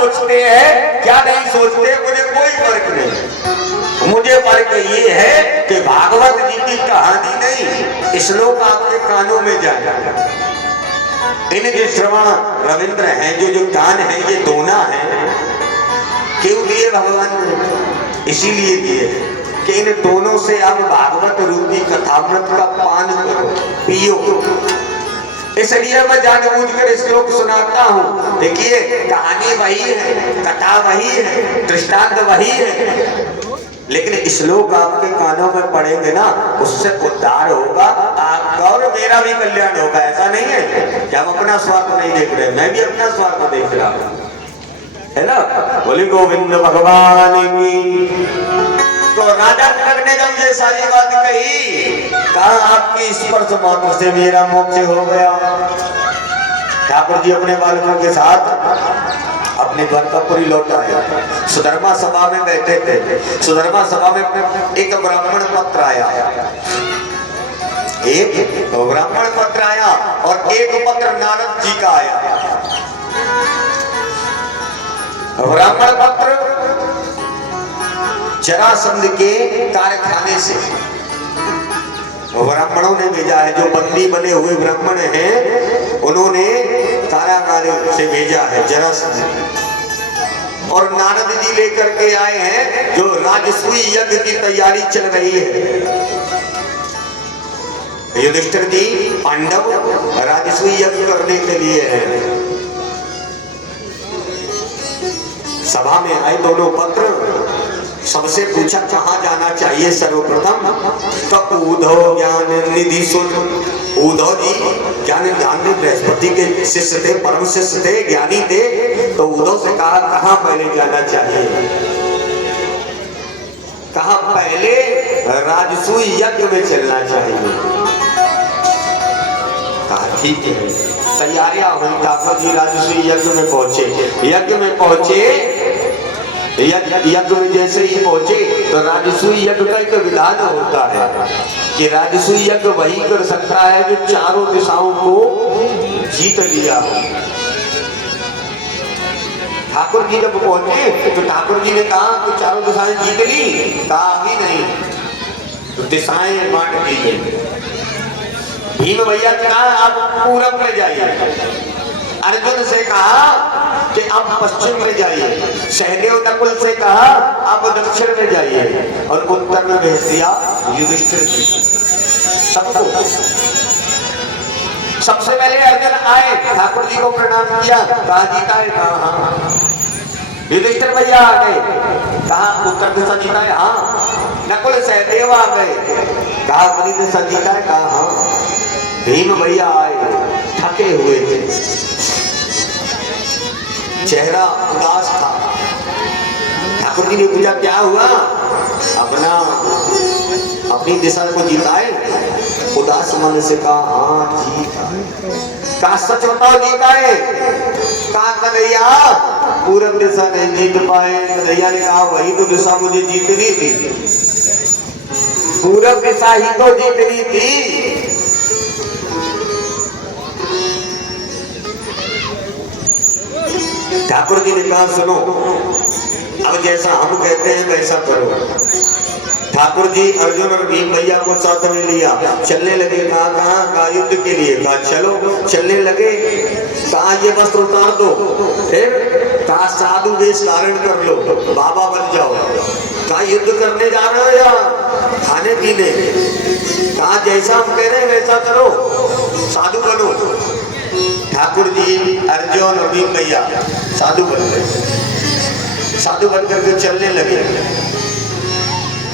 सोचते हैं क्या नहीं सोचते मुझे कोई फर्क नहीं। मुझे फर्क ये है कि भागवत जी की कहानी नहीं, श्लोक आपके कानों में जाए। इन जो श्रवण रविंद्र हैं, जो कान है, ये दोना है, क्यों दिए भगवान ने? इसीलिए दिए कि इन दोनों से आप भागवत रूपी कथामृत का पान करो, पियो। इसलिए मैं जानबूझकर श्लोक सुनाता हूँ। देखिए कहानी वही है, कथा वही है, दृष्टांत वही है, लेकिन श्लोक आपके कानों में पड़ेंगे ना, उससे उद्धार होगा आपका और मेरा भी कल्याण होगा। ऐसा नहीं है कि हम अपना स्वार्थ नहीं देख रहे, मैं भी अपना स्वार्थ देख रहा हूँ, है ना। बोले गोविंद भगवान की। तो राजा जनक ने जब ये सारी बात कही, कहा आपकी स्पर्श मात्र से मेरा मोक्ष हो गया। ठाकुर जी अपने बालकों के साथ अपने द्वारकापुरी लौट आए। सुधर्मा सभा में बैठे थे। सुधर्मा सभा में एक ब्राह्मण पत्र आया, एक ब्राह्मण पत्र आया और एक पत्र नारद जी का आया। ब्राह्मण पत्र जरासंध के कारखाने से ब्राह्मणों ने भेजा है। जो बंदी बने हुए ब्राह्मण हैं उन्होंने कारागार से भेजा है जरासंध। और नारद जी लेकर के आए हैं जो राजसूय यज्ञ की तैयारी चल रही है। युधिष्ठिर जी पांडव राजसूय यज्ञ करने के लिए हैं। सभा में आए दोनों पत्र, सबसे पूछा कहाँ जाना चाहिए सर्वप्रथम। तो उद्धव ज्ञान निधि सुन, उद्धव जी ज्ञान ध्यान बृहस्पति के शिष्य थे, परम शिष्य थे, ज्ञानी थे। तो उद्धव से कहा कहाँ पहले जाना चाहिए। कहा पहले राजसूय यज्ञ में चलना चाहिए। कहा ठीक है। तैयारियां हुई, ठाकुर जी राजसूय यज्ञ में पहुंचे। यज्ञ में पहुंचे, यज्ञ में जैसे ही पहुंचे तो राजसूय यज्ञ का एक विधान होता है कि राजसूय यज्ञ वही कर सकता है जो चारों दिशाओं को जीत लिया हो। ठाकुर जी जब पहुंचे तो ठाकुर जी ने कहा कि चारों दिशाएं जीत ली। कहा अभी नहीं, तो दिशाएं बांट दी गई। भीम भैया ने कहा आप पूरब में जाइए। अर्जुन से कहा कि आप पश्चिम में जाइए। सहदेव नकुल से कहा आप दक्षिण में जाइए। और उत्तर में भेज दिया युधिष्ठिर जी सबको। सबसे पहले अर्जुन आए, ठाकुर जी को प्रणाम किया, कहा जीता है, कहा हाँ। युधिष्ठिर भैया आ गए, कहा उत्तर दिशा जीता है, हाँ। नकुल सहदेव आ गए, कहा अपनी दिशा जीता है, कहा हाँ। भीम भैया आए, थके हुए थे, चेहरा उदास था। ठाकुर जी ने पूछा क्या हुआ। अपनी दिशा को जीताए। उदास मन से कहा हाँ जीता है। कहा सच बताओ जीता है। कहा कन्हैया पूरब दिशा नहीं जीत पाए। कन्हैया ने कहा वही तो दिशा मुझे जीतनी थी, पूरब दिशा ही तो जीतनी थी। ठाकुर जी ने कहा सुनो, अब जैसा हम कहते हैं वैसा करो। ठाकुर जी अर्जुन और भीम भैया को साथ में लिया, चलने लगे। कहा कहाँ युद्ध के लिए। कहा चलो। चलने लगे। कहा ये वस्त्र उतार दो, फिर कहा साधु वेश धारण कर लो, बाबा बन जाओ। कहा युद्ध करने जा रहे हो या खाने पीने। कहा जैसा हम कह रहे हैं वैसा करो, साधु बनो। ठाकुर जी अर्जुन और भीम भैया साधु बन गए। साधु बनकर के चलने लगे।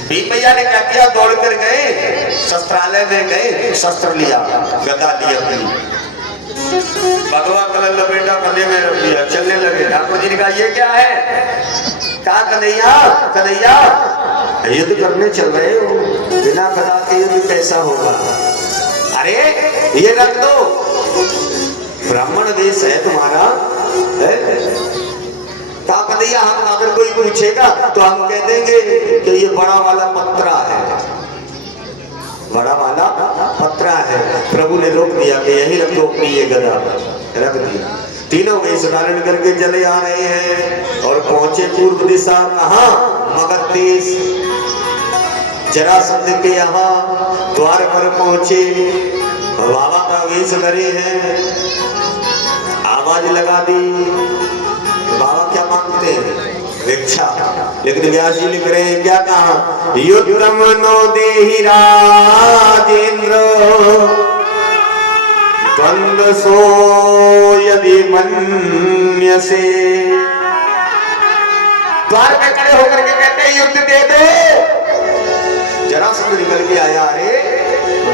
भीम भैया ने क्या किया, दौड़ कर गए, शस्त्रालय में गए, शस्त्र लिया, गदा लिया, भगवा कलर लपेटा, गले में रख लिया, चलने लगे। ठाकुर जी ने कहा ये क्या है। कहा कन्हैया कन्हैया युद्ध करने चल रहे हो, बिना गदा के युद्ध कैसा होगा। अरे ये रख दो, ब्राह्मण देश है तुम्हारा है? कहा कन्हैया हम अगर कोई पूछेगा तो हम कह देंगे कि ये बड़ा वाला पत्रा है, बड़ा वाला पत्रा है। प्रभु ने रोक दिया कि यही रख दो अपनी ये गदा, रख दिया। तीनों वेश धारण करके चले आ रहे हैं और पहुंचे पूर्व दिशा। कहाँ? मगध देश। जरासंध के यहाँ द्वार पर पहुंचे, बाबा का वेश धरे हैं, आवाज लगा दी। बाबा क्या मांगते हैं? भिक्षा। लेकिन व्यास जी लिख रहे हैं क्या? कहा? युद्धम नो देहि राजेंद्र द्वंद्व सो यदि मन्यसे। द्वार पे खड़े होकर के कहते हैं युद्ध दे दो। जरासंध निकल के आया, अरे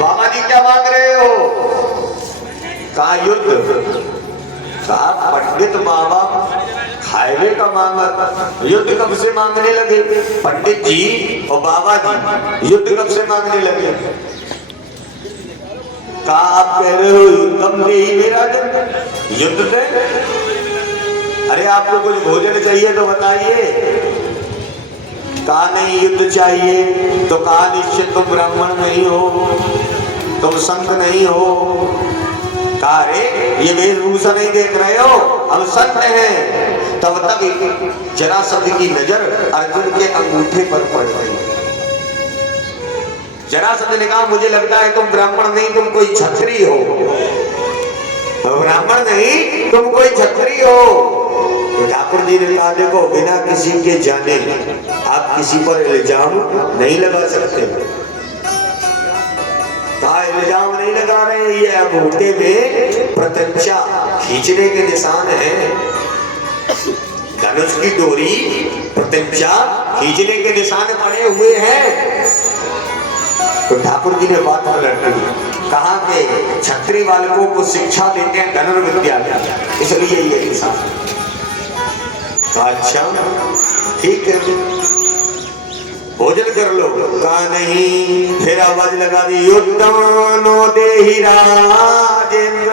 बाबा जी क्या मांग रहे हो? कहा युद्ध। कहा पंडित बाबा हाईवे का मांगा, युद्ध कब से मांगने लगे? पंडित जी और बाबा जी युद्ध कब से मांगने लगे? कहा आप कह रहे हो युद्धम देहि मेरा युद्ध दे। अरे आपको कुछ भोजन चाहिए तो बताइए। कहा नहीं युद्ध चाहिए। तो कहा निश्चित तुम ब्राह्मण नहीं हो, तुम संत नहीं हो। कहा रे ये वेशभूषा नहीं देख रहे हो, हम संत हैं। तब तक जरासंध की नजर अर्जुन के अंगूठे पर पड़ गई। जरासंध ने कहा मुझे लगता है तुम ब्राह्मण नहीं, तुम कोई क्षत्रिय हो। ब्राह्मण नहीं, तुम कोई क्षत्रिय हो। तो ठाकुर जी ने कहा देखो बिना किसी के जाने आप किसी पर इल्जाम नहीं लगा सकते। कहा इल्जाम नहीं लगा रहे, ये अंगूठे में प्रत्यक्षा खींचने के निशान है। धनुष की डोरी प्रत्यक्षा खींचने के निशान पड़े हुए हैं। तो ठाकुर जी ने बात पलट दी। कहा कि क्षत्रिय बालकों को शिक्षा देते हैं धनुर्विद्या, इसलिए ये निशान। अच्छा ठीक है भोजन कर लो। कहा नहीं। फिर आवाज लगा दी युद्धम नो देहि राजेंद्र